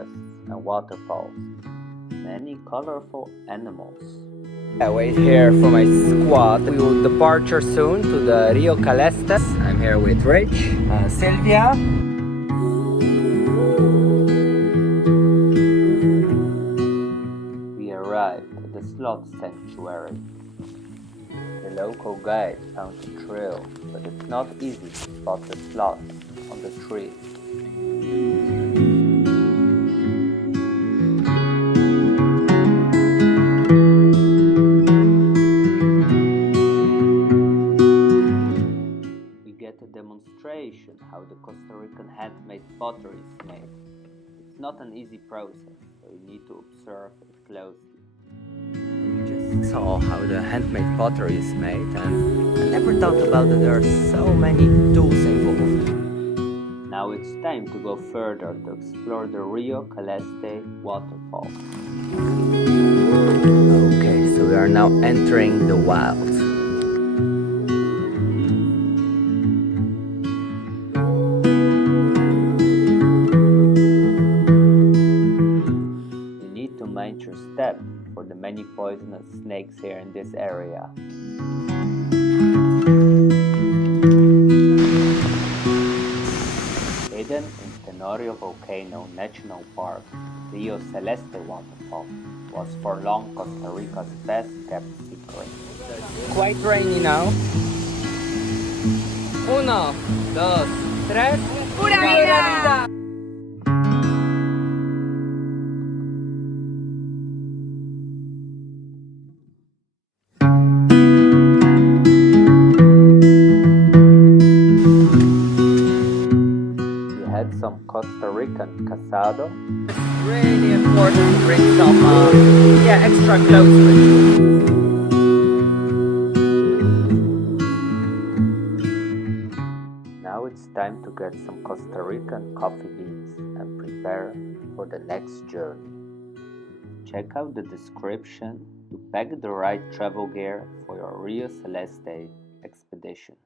forests and waterfalls, many colorful animals. I wait here for my squad. We will departure soon to the Rio Celeste. I'm here with Rich, Sylvia. We arrived at the sloth sanctuary. The local guide found a trail, but it's not easy to spot the sloths on the trees. We get a demonstration how the Costa Rican handmade pottery is made. It's not an easy process, so you need to observe it closely. We just saw how the handmade pottery is made, and I never thought about that there are so many tools involved. Now it's time to go further to explore the Rio Celeste Waterfall. Okay, so we are now entering the wild. You need to mind your step for the many poisonous snakes here in this area. Hidden in Tenorio Volcano National Park, Rio Celeste Waterfall was for long Costa Rica's best kept secret. It's quite rainy now. 1, 2, 3. ¡Pura vida! Some Costa Rican casado. It's really important to bring some extra clothes with you. Now it's time to get some Costa Rican coffee beans and prepare for the next journey. Check out the description to pack the right travel gear for your Rio Celeste expedition.